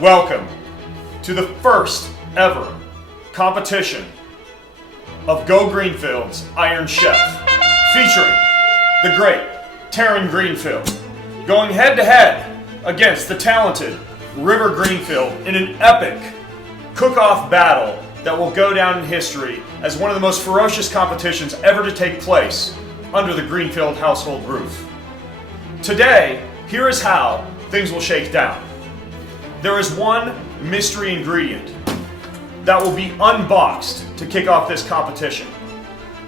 Welcome to the first ever competition of GoGreenfields Iron Chef, featuring the great Terran Greenfield, going head to head against the talented River Greenfield in an epic cook-off battle that will go down in history as one of the most ferocious competitions ever to take place under the Greenfield household roof. Today, here is how things will shake down. There is one mystery ingredient that will be unboxed to kick off this competition.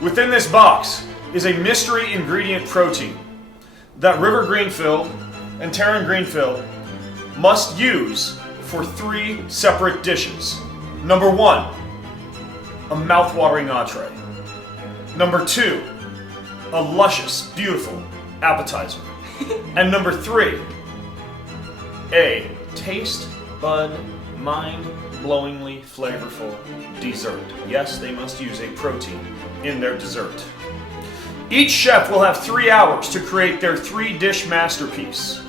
Within this box is a mystery ingredient protein that River Greenfield and Terran Greenfield must use for 3 separate dishes. Number 1, a mouth-watering entree. Number 2, a luscious, beautiful appetizer. And number 3, a taste bud, mind-blowingly flavorful dessert. Yes, they must use a protein in their dessert. Each chef will have 3 hours to create their 3-dish masterpiece.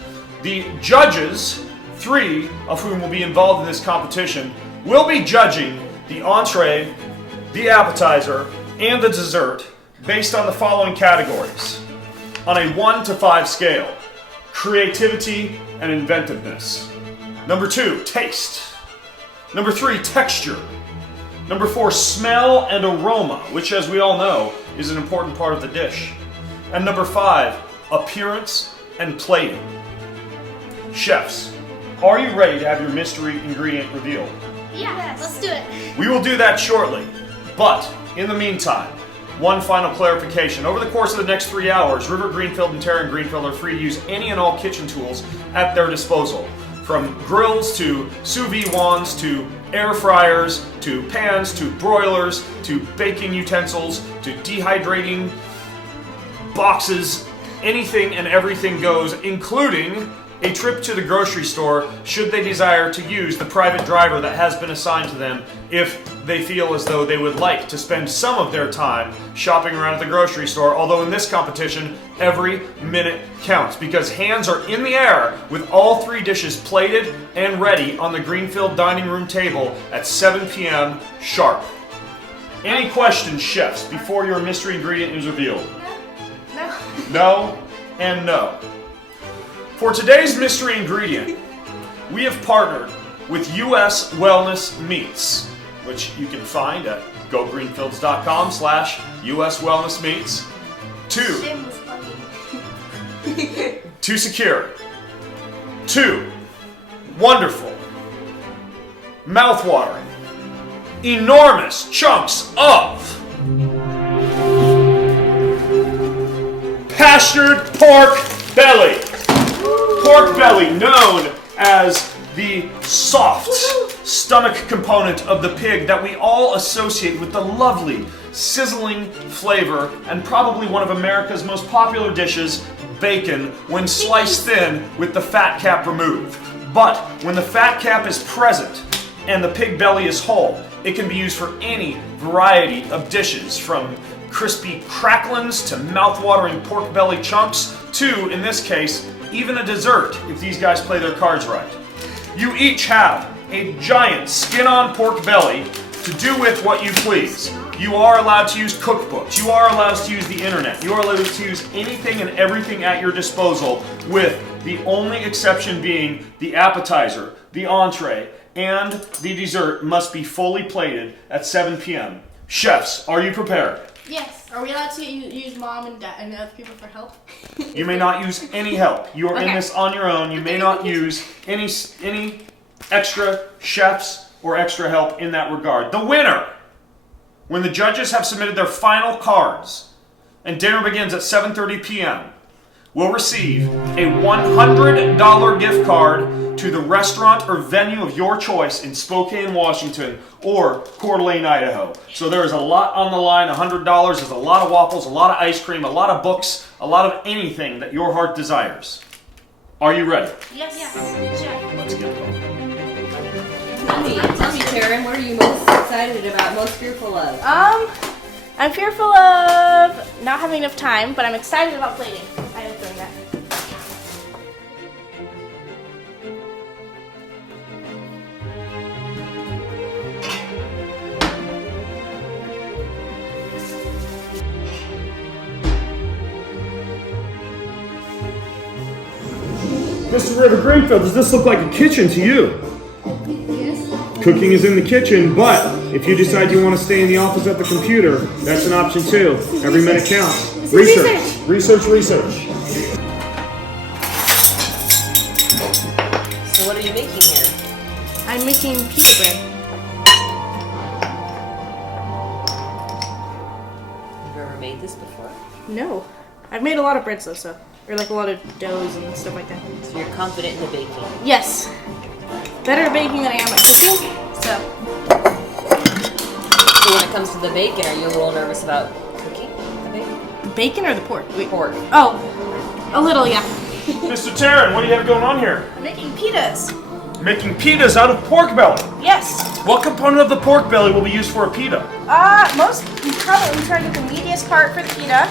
The judges, 3 of whom will be involved in this competition, will be judging the entree, the appetizer, and the dessert based on the following categories. On a 1 to 5 scale: creativity and inventiveness. Number 2, taste. Number 3, texture. Number 4, smell and aroma, which, as we all know, is an important part of the dish. And number 5, appearance and plating. Chefs, are you ready to have your mystery ingredient revealed? Yes, let's do it. We will do that shortly, but in the meantime, one final clarification. Over the course of the next 3 hours, River Greenfield and Terran Greenfield are free to use any and all kitchen tools at their disposal. From grills to sous vide wands to air fryers to pans to broilers to baking utensils to dehydrating boxes, anything and everything goes, including a trip to the grocery store should they desire to use the private driver that has been assigned to them if they feel as though they would like to spend some of their time shopping around at the grocery store. Although in this competition, every minute counts because hands are in the air with all 3 dishes plated and ready on the Greenfield dining room table at 7 p.m. sharp. Any questions, chefs, before your mystery ingredient is revealed? No. No and no. For today's mystery ingredient, we have partnered with US Wellness Meats, which you can find at GoGreenfields.com/US Wellness Meats, to secure 2 wonderful, mouth-watering, enormous chunks of pastured pork belly. Pork belly, known as the soft stomach component of the pig that we all associate with the lovely, sizzling flavor and probably one of America's most popular dishes, bacon, when sliced thin with the fat cap removed. But when the fat cap is present and the pig belly is whole, it can be used for any variety of dishes, from crispy cracklins to mouth-watering pork belly chunks to, in this case, even a dessert if these guys play their cards right. You each have a giant skin-on pork belly to do with what you please. You are allowed to use cookbooks. You are allowed to use the internet. You are allowed to use anything and everything at your disposal, with the only exception being the appetizer, the entree, and the dessert must be fully plated at 7 p.m. Chefs, are you prepared? Yes. Are we allowed to use mom and dad and other people for help? You may not use any help. You are in this on your own. You may not use any extra chefs or extra help in that regard. The winner, when the judges have submitted their final cards and dinner begins at 7:30 p.m., will receive a $100 gift card to the restaurant or venue of your choice in Spokane, Washington, or Coeur d'Alene, Idaho. So there is a lot on the line. $100 is a lot of waffles, a lot of ice cream, a lot of books, a lot of anything that your heart desires. Are you ready? Yes. Let's get going. Tell me, Terran, what are you most excited about, most fearful of? I'm fearful of not having enough time, but I'm excited about plating. I am doing that. Mr. River Greenfield, does this look like a kitchen to you? Yes. Cooking is in the kitchen, but if you decide you want to stay in the office at the computer, that's an option too. Every minute counts. Research. So what are you making here? I'm making pita bread. You've ever made this before? No. I've made a lot of breads though, so. Or like a lot of doughs and stuff like that. So you're confident in the baking? Yes. Better at baking than I am at cooking, so. So when it comes to the bacon, are you a little nervous about cooking the bacon? Bacon or the pork? Wait. Pork. Oh, a little, yeah. Mr. Terran, what do you have going on here? I'm making pitas. Making pitas out of pork belly. Yes. What component of the pork belly will be used for a pita? You probably try to get the meatiest part for the pita.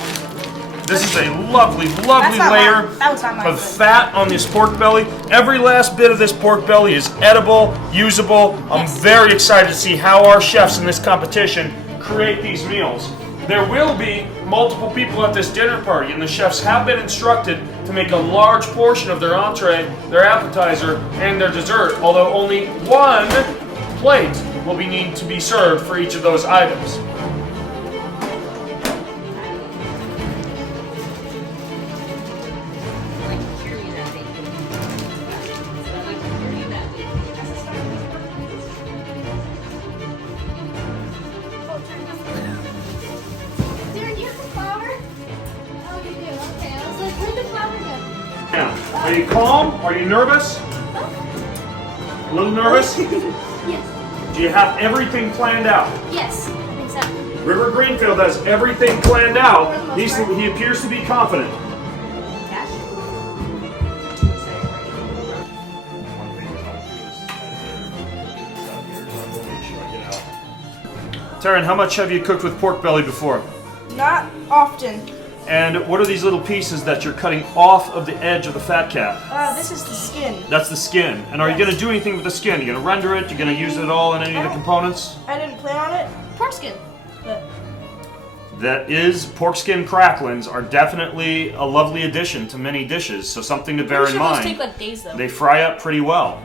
This is a lovely, lovely That's not layer mine. That was not mine. of fat on this pork belly. Every last bit of this pork belly is edible, usable. I'm Yes. very excited to see how our chefs in this competition create these meals. There will be multiple people at this dinner party, and the chefs have been instructed to make a large portion of their entree, their appetizer, and their dessert, although only one plate will need to be served for each of those items. Darren, you have the flour? Oh, you do. Okay. I was like, where'd the flour go? Now, are you calm? Are you nervous? A little nervous? Yes. Do you have everything planned out? Yes. Exactly. River Greenfield has everything planned out. He appears to be confident. Terran, how much have you cooked with pork belly before? Not often. And what are these little pieces that you're cutting off of the edge of the fat cap? This is the skin. That's the skin. And are you going to do anything with the skin? You're going to render it? You're going to use it all in any of the components? I didn't plan on it. Pork skin. But That is, pork skin cracklings are definitely a lovely addition to many dishes, so something to bear in mind. Those take like days though. They fry up pretty well.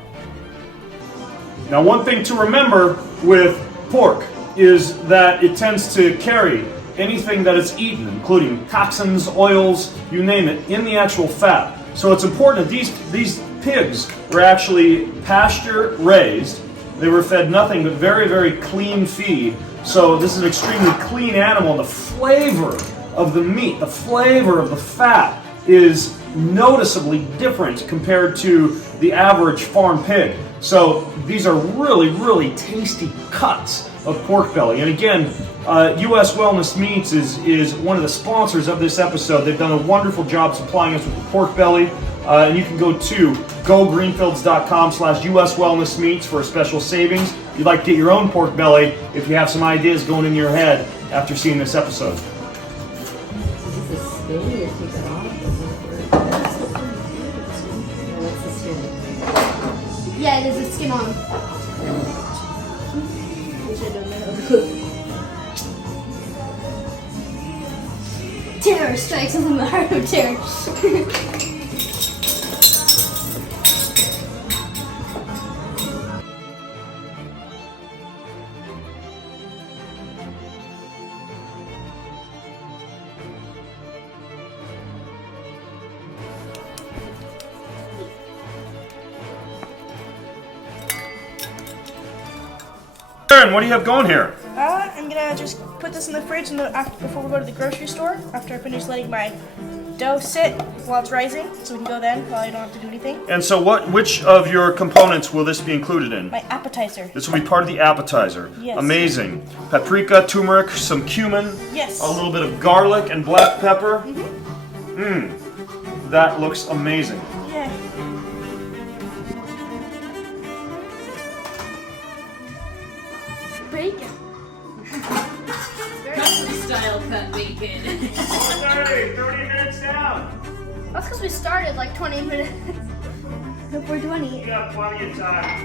Now, one thing to remember with pork is that it tends to carry anything that is eaten, including toxins, oils, you name it, in the actual fat. So it's important that these pigs were actually pasture raised. They were fed nothing but very, very clean feed. So this is an extremely clean animal. The flavor of the meat, the flavor of the fat is noticeably different compared to the average farm pig. So these are really, really tasty cuts of pork belly. And again, US Wellness Meats is one of the sponsors of this episode. They've done a wonderful job supplying us with the pork belly. And you can go to GoGreenfields.com/US Wellness Meats for a special savings. If you'd like to get your own pork belly, if you have some ideas going in your head after seeing this episode. Is this a skin? You take that off? What's the skin? Yeah, there's a skin on. Which I don't know. Terror strikes on the heart of terror. Terran, what do you have going here? I'm gonna just put this in the fridge before we go to the grocery store. After I finish letting my dough sit while it's rising, so we can go then while I don't have to do anything. And so which of your components will this be included in? My appetizer. This will be part of the appetizer. Yes. Amazing. Paprika, turmeric, some cumin, Yes. a little bit of garlic and black pepper. That looks amazing. Yeah. Bacon. Style cut bacon. 30 minutes down. That's because we started like 20 minutes before 20. You got plenty of time.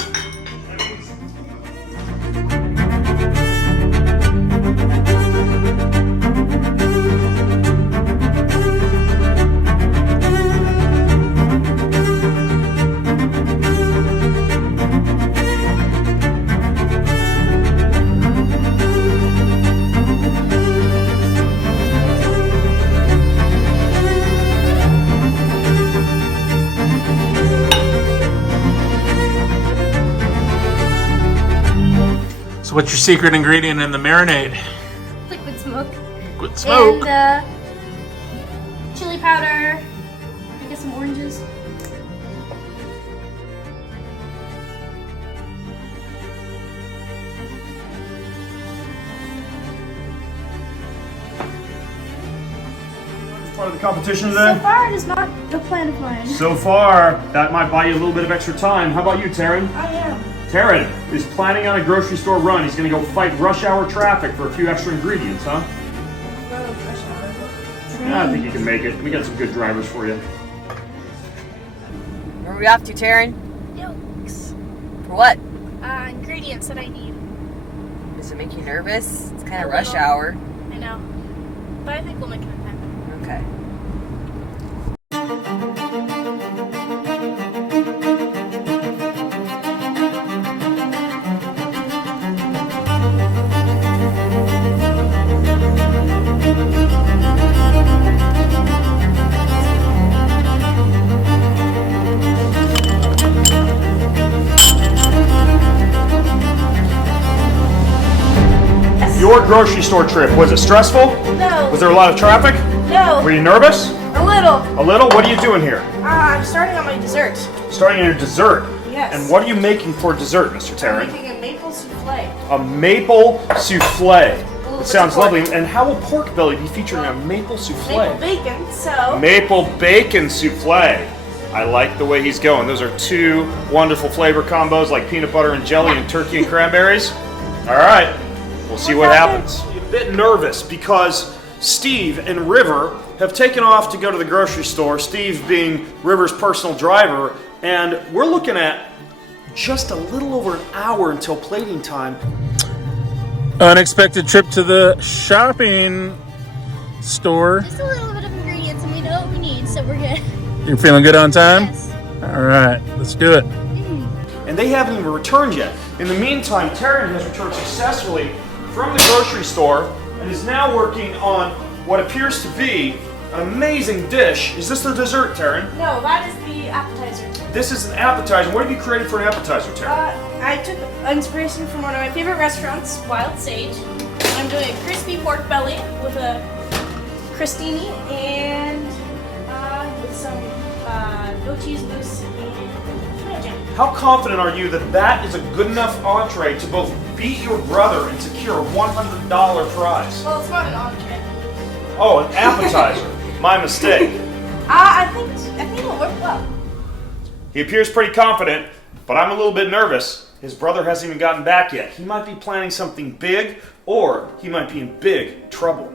what's your secret ingredient in the marinade? Liquid smoke. Liquid smoke. And chili powder. I guess some oranges. Part of the competition So today? far, it is not a plan of mine. So far, that might buy you a little bit of extra time. How about you, Terran? I am. Terran is planning on a grocery store run. He's going to go fight rush hour traffic for a few extra ingredients, huh? Yeah, I think you can make it. We got some good drivers for you. Where are we off to, Terran? Yolks. For what? Ingredients that I need. Does it make you nervous? It's kind A of rush little. hour. I know. But I think we'll make it in time. Okay. Your grocery store trip, was it stressful? No. Was there a lot of traffic? No. Were you nervous? A little. A little? What are you doing here? I'm starting on my dessert. Starting your dessert. Yes. And what are you making for dessert, Mr. I'm Terran? making a maple souffle. A maple souffle. Ooh, It sounds it's pork. lovely. And how will pork belly be featured in a maple souffle? Maple bacon, so. Maple bacon souffle. I like the way he's going. Those are two wonderful flavor combos like peanut butter and jelly and turkey and cranberries. All right, we'll see what happens. You're a bit nervous because Steve and River have taken off to go to the grocery store, Steve being River's personal driver, and we're looking at just a little over an hour until plating time. Unexpected trip to the shopping store. Just a little bit of ingredients and we know what we need, so we're good. You're feeling good on time? Yes. All right, let's do it. And they haven't even returned yet. In the meantime, Terran has returned successfully from the grocery store and is now working on what appears to be an amazing dish. Is this the dessert, Terran? No, that is the appetizer. This is an appetizer. What have you created for an appetizer, Terran? I took inspiration from one of my favorite restaurants, Wild Sage. I'm doing a crispy pork belly with a crostini and with some goat cheese mousse and tomato jam. How confident are you that that is a good enough entree to both beat your brother and secure a $100 prize? Well, it's not an entree. Oh, an appetizer. My mistake. I think it'll work well. He appears pretty confident, but I'm a little bit nervous. His brother hasn't even gotten back yet. He might be planning something big, or he might be in big trouble.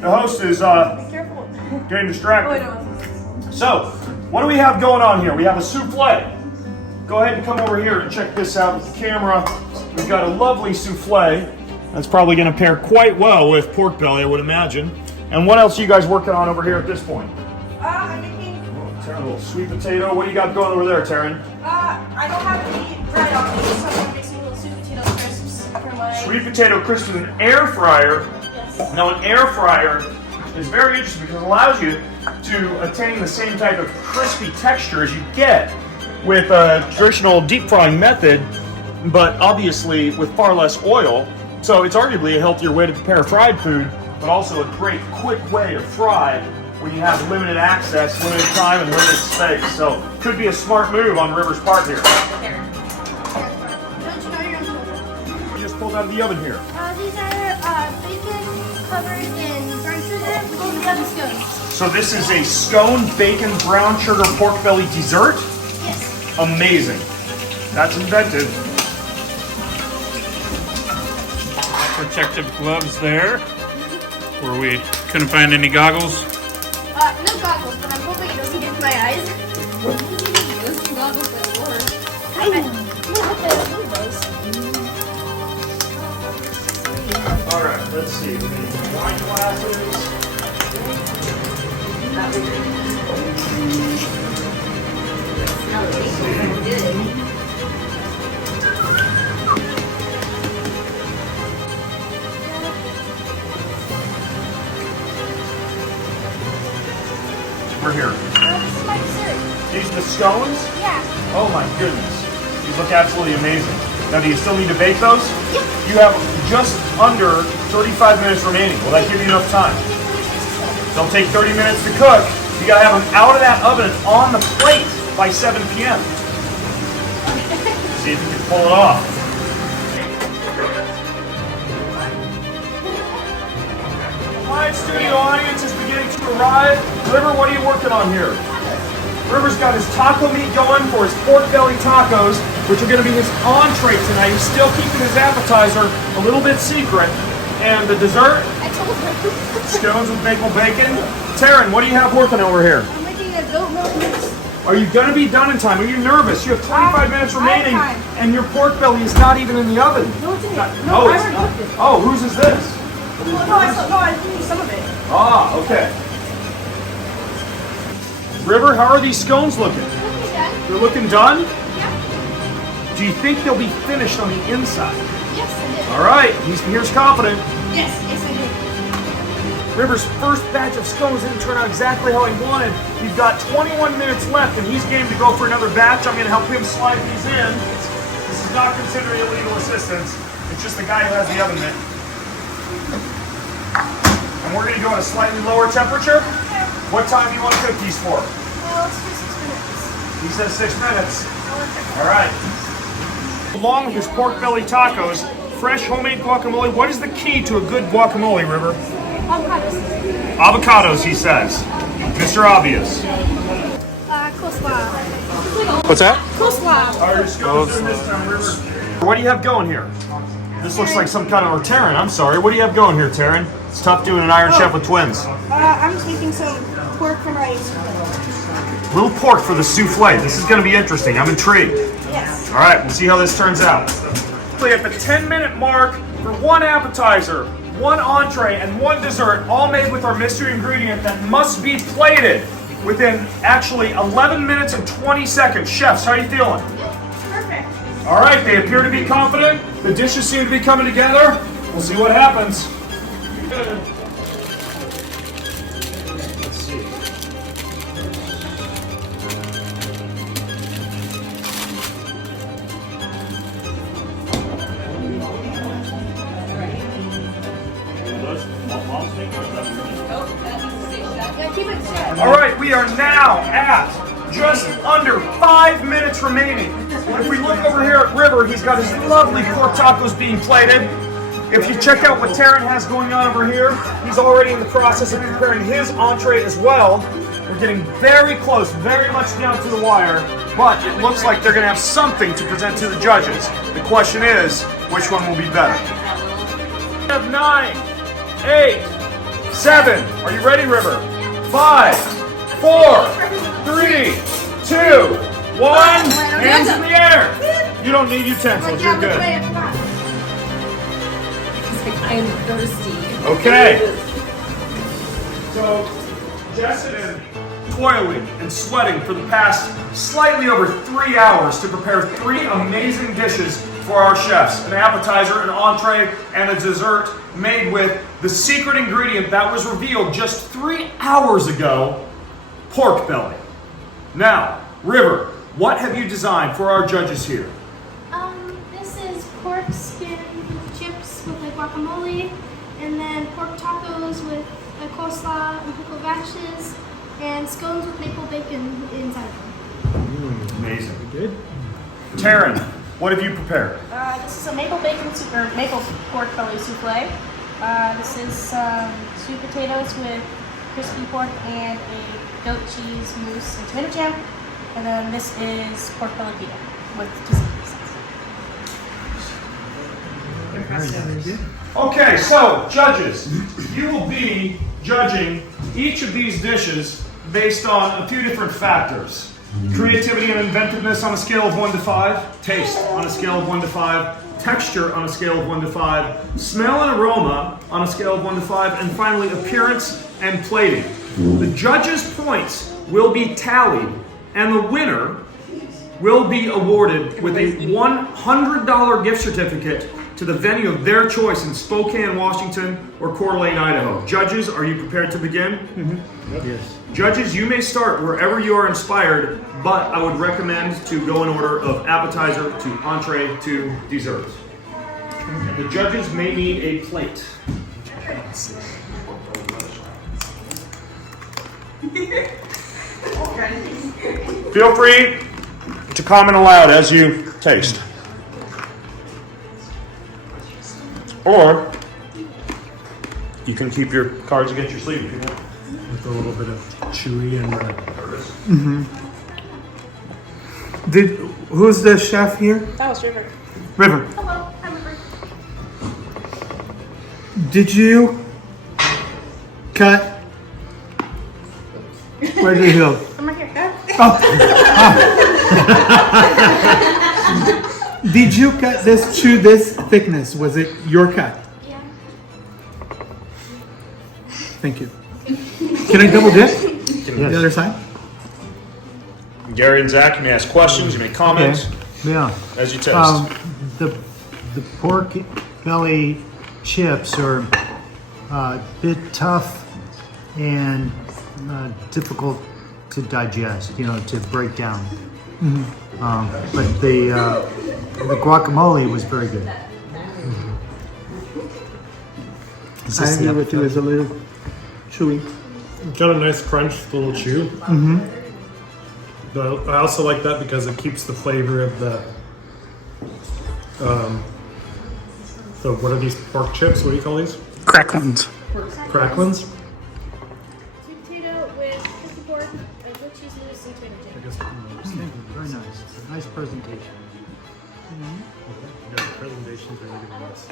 The host is Be careful. getting Oh, distracted. no. So, what do we have going on here? We have a souffle. Go ahead and come over here and check this out with the camera. We've got a lovely souffle. That's probably going to pair quite well with pork belly, I would imagine. And what else are you guys working on over here at this point? I'm making. Terran, a little sweet potato. What do you got going over there, Terran? I don't have any bread on me, so I'm gonna make some little sweet potato crisps for my. Sweet potato crisps in an air fryer. Yes. Now, an air fryer is very interesting because it allows you to attain the same type of crispy texture as you get with a traditional deep frying method, but obviously with far less oil. So it's arguably a healthier way to prepare fried food, but also a great quick way to fry when you have limited access, limited time, and limited space. So could be a smart move on River's part here. Don't you know you're gonna We just pulled out of the oven here. These are bacon covered in brown sugar with 11 scones. So this is a Scone bacon brown sugar pork belly dessert. Yes. Amazing. That's inventive. Protective gloves there. Where we couldn't find any goggles. No goggles, but I'm hoping it doesn't get in my eyes. Those goggles that work. I hope those. All right, let's see. We need wine glasses. scones? Yeah. Oh my goodness. These look absolutely amazing. Now, do you still need to bake those? Yep. You have just under 35 minutes remaining. Will that give you enough time? They'll take 30 minutes to cook. You gotta have them out of that oven on the plate by 7 p.m. See if you can pull it off. Live studio audience is beginning to arrive. River, what are you working on here? River's got his taco meat going for his pork belly tacos, which are going to be his entree tonight. He's still keeping his appetizer a little bit secret. And the dessert? I told her. Scones with maple bacon. Terran, what do you have working over here? I'm making a goat milk mix. Are you going to be done in time? Are you nervous? You have 25 minutes remaining, I have time. and your pork belly is not even in the oven. No, it's in it. Not- No, I it's already not. cooked it. Oh, whose is this? I finished some of it. Ah, okay. River, how are these scones looking? Okay, Dad. They're looking done? Yeah. Do you think they'll be finished on the inside? Yes, I did. All right, here's confident. Yes, I did. River's first batch of scones didn't turn out exactly how he wanted. We've got 21 minutes left, and he's game to go for another batch. I'm going to help him slide these in. This is not considered illegal assistance. It's just the guy who has the oven mitt. And we're going to go at a slightly lower temperature. What time do you want to cook these for? Well, let's do 6 minutes. He says 6 minutes. All right. Along with his pork belly tacos, fresh homemade guacamole. What is the key to a good guacamole, River? Avocados. Avocados, he says. Mr. Obvious. Coleslaw. What's that? Coleslaw. Are your scones doing this time, River? What do you have going here? This looks like some kind of, or Terran, I'm sorry. What do you have going here, Terran? It's tough doing an Iron Chef with twins. I'm just making some pork for my Little pork for the souffle. This is going to be interesting. I'm intrigued. yes. All right, we'll see how this turns out. At the 10-minute mark for one appetizer, one entree, and one dessert, all made with our mystery ingredient that must be plated within actually 11 minutes and 20 seconds. Chefs, how are you feeling? Perfect. All right, they appear to be confident. The dishes seem to be coming together. We'll see what happens. Let's see. Yeah, keep it set. All right, we are now at just under 5 minutes remaining. If we look over here at River, he's got his lovely pork tacos being plated. If you check out what Terran has going on over here, he's already in the process of preparing his entree as well. We're getting very close, very much down to the wire, but it looks like they're going to have something to present to the judges. The question is, which one will be better? We have 9, 8, 7. Are you ready, River? 5, 4, 3, 2, 1. Hands in the air. You don't need utensils. You're good. I'm thirsty. Okay. So, Jess has been toiling and sweating for the past slightly over 3 hours to prepare 3 amazing dishes for our chefs. An appetizer, an entree, and a dessert made with the secret ingredient that was revealed just 3 hours ago, pork belly. Now, River, what have you designed for our judges here? This is pork skin chips with a guacamole, and then pork tacos with a coleslaw and pickled radishes, and scones with maple bacon inside them. Amazing. Good. Terran, what have you prepared? This is a maple bacon or maple pork belly souffle. This is sweet potatoes with crispy pork and a goat cheese mousse and tomato jam. And then this is pork belly pita with tzatziki sauce. Okay, so judges, you will be judging each of these dishes based on a few different factors. Creativity and inventiveness on a scale of 1 to 5, taste on a scale of 1 to 5, texture on a scale of 1 to 5, smell and aroma on a scale of 1 to 5, and finally appearance and plating. The judges' points will be tallied, and the winner will be awarded with a $100 gift certificate to the venue of their choice in Spokane, Washington, or Coeur d'Alene, Idaho. Judges, are you prepared to begin? Yes. Judges, you may start wherever you are inspired, but I would recommend to go in order of appetizer to entree to dessert. The judges may need a plate. Feel free to comment aloud as you taste. Or you can keep your cards against your sleeve if you want. With a little bit of chewy and Who's the chef here? That was River. River. Hello, I'm River. Did you cut? Where did you go? I'm right here. Did you cut this to this thickness? Was it your cut? Yeah. Thank you. Can I double dip? The other side? Gary and Zach, you may ask questions, you may comment Yeah. as you taste. The pork belly chips are a bit tough and difficult to digest, to break down. But the guacamole was very good. I agree with you. It's a little chewy. got a nice crunch, a little chew. But I also like that because it keeps the flavor of the what are these pork chips? What do you call these? Cracklins. Cracklins? Sweet potato with crispy pork, grilled cheese mousse, and tomato jam. Very nice. Nice presentation. Yeah, the presentation's really good on this.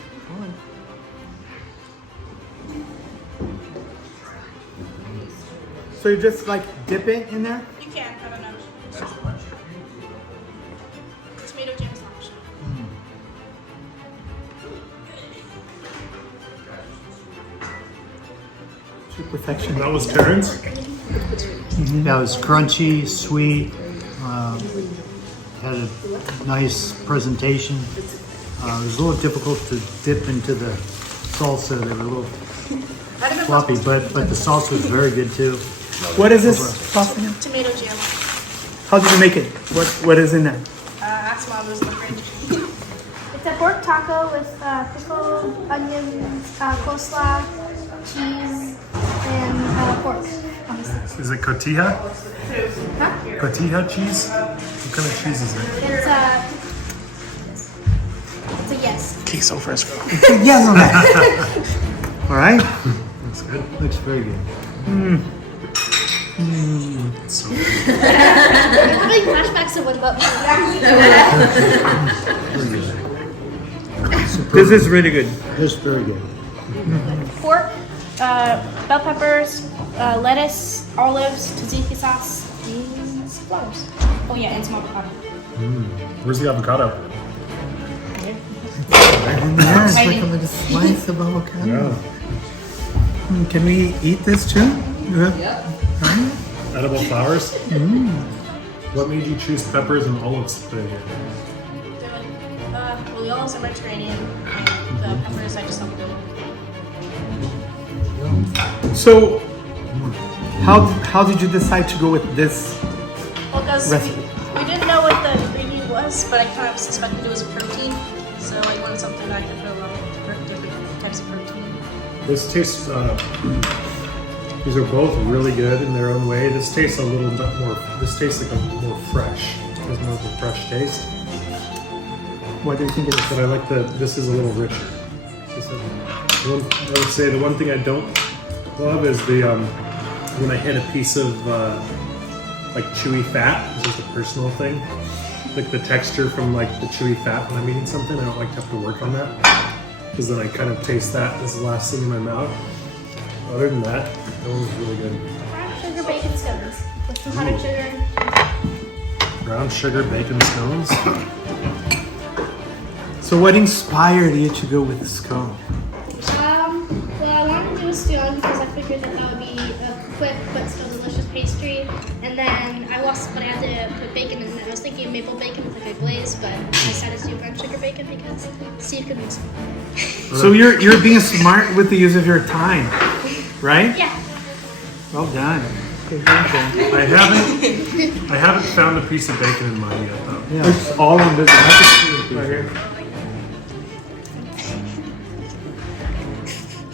So you just like dip it in there? You can, I don't know. Tomato jam is optional. To perfection. That was Terran's? That was crunchy, sweet, had a nice presentation. It was a little difficult to dip into the salsa. They were a little floppy, but the salsa was very good too. What is this sauce again? Tomato jam. How did you make it? What is in there? Ask mom, was in the fridge. It's a pork taco with pickle, onions, coleslaw, cheese, and pork. Obviously. Is it cotija? Cotija cheese? What kind of cheese is it? It's a yes. Queso fresco. Yeah, no, all right. Looks good. Looks very good. So I'm having flashbacks of when This is really good. Just very good. Pork, bell peppers, lettuce, olives, tzatziki sauce, and flowers. Oh yeah, and some avocado. where's the avocado? Yeah, it's like a Hiding. little slice of avocado. Yeah. Can we eat this too? Edible flowers? What made you choose peppers and olives to put in here? Well, the olives are Mediterranean, and the peppers I just love them. So, how did you decide to go with this? Well, because Recipe. we didn't know what the ingredient was, but I kind of suspected it was a protein, so I wanted something that could put a lot of different types of protein. This tastes, these are both really good in their own way. This tastes a little bit more, this tastes like a more fresh. It has more of a fresh taste. What do you think it is? But I like this is a little richer. I would say the one thing I don't love is the, when I hit a piece of, like chewy fat, this is a personal thing. Like the texture from like the chewy fat when I'm eating something, I don't like to have to work on that. Because then I kind of taste that as the last thing in my mouth. Other than that, that one was really good. brown sugar bacon scones with some powdered sugar. Brown sugar bacon scones. So, what inspired you to go with the scone? Well, I wanted to do a scone because I figured that would be a quick but still delicious pastry. And then but I had to put bacon in it. I was thinking turkey and maple bacon with like a glaze, but I decided to do brown sugar bacon because Steve could make some. So you're being smart with the use of your time, right? Yeah. Well done. Okay, I haven't found a piece of bacon in mine yet, though. Yeah. it's all on this right here.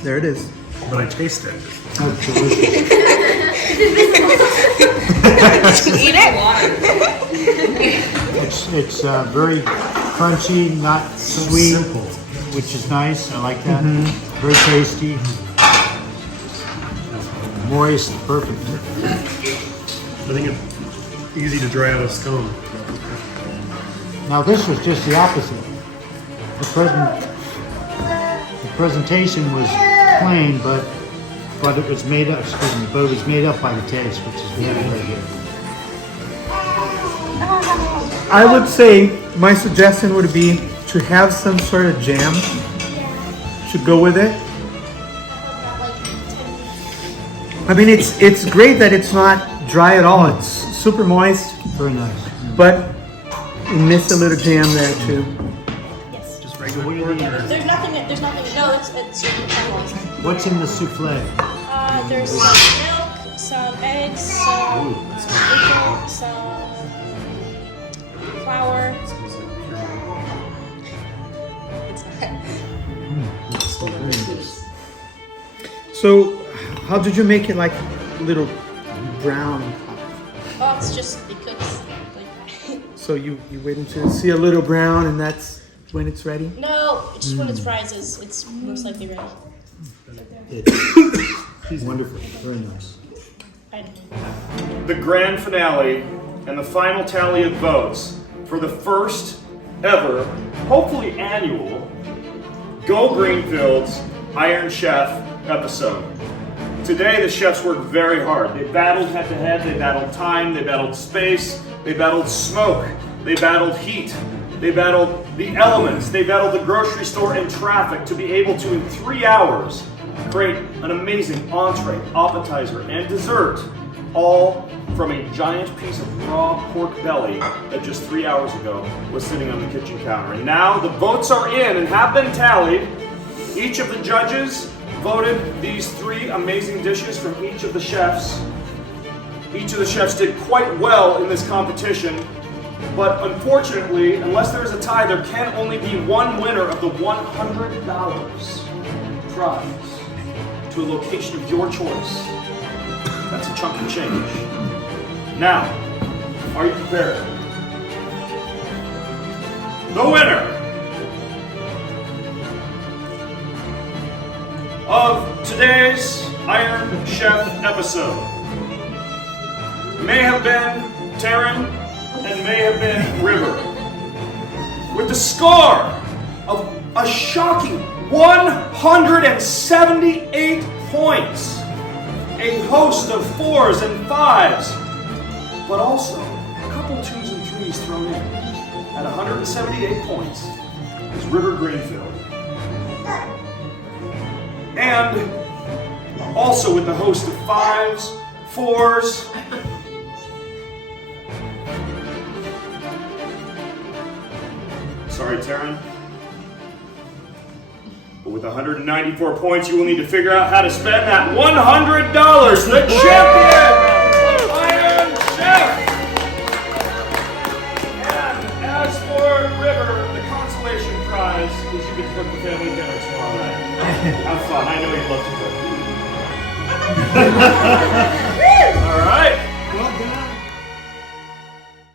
There it is. But I taste it. Oh, delicious. Eat it. It's very crunchy, not sweet, Simple. which is nice. I like that. Very tasty. Moist, perfect. I think it's easy to dry out a scone. Now this was just the opposite. The presentation was plain, but it was made up. Excuse me, but it was made up by the taste, which is very, very good. I would say my suggestion would be to have some sort of jam to go with it. I mean, it's great that it's not dry at all. It's super moist, Very nice. but you miss a little jam there too. Yes. Just So regular what do you pork think? or- There's nothing. No, it's What's in the souffle? there's some milk, some eggs, some bacon, some flour. So, how did you make it like little brown? Oh, it's just it cooks like that. So you wait until you see a little brown, and that's when it's ready. No, it's just when it rises, it's most likely ready. It's wonderful. Very nice. I know. The grand finale and the final tally of votes for the first ever, hopefully annual, Go Greenfields Iron Chef episode. Today the chefs worked very hard. They battled head to head, they battled time, they battled space, they battled smoke, they battled heat, they battled the elements, they battled the grocery store and traffic to be able to, in 3 hours, create an amazing entree, appetizer, and dessert, all from a giant piece of raw pork belly that just 3 hours ago was sitting on the kitchen counter. And now the votes are in and have been tallied. Each of the judges voted these 3 amazing dishes from each of the chefs. Each of the chefs did quite well in this competition, but unfortunately, unless there is a tie, there can only be one winner of the $100 prize to a location of your choice. That's a chunk of change. Now, are you prepared? The winner of today's Iron Chef episode may have been Terran and may have been River, with the score of a shocking 178 points, a host of 4s and 5s, but also a couple 2s and 3s thrown in. At 178 points is River Greenfield. And also with the host of 5s, 4s, sorry, Terran. But with 194 points, you will need to figure out how to spend that $100. The champion of Iron Chef! And as for River, the consolation prize is you get to cook the family dinner tomorrow night. Have fun. I know you'd love to cook.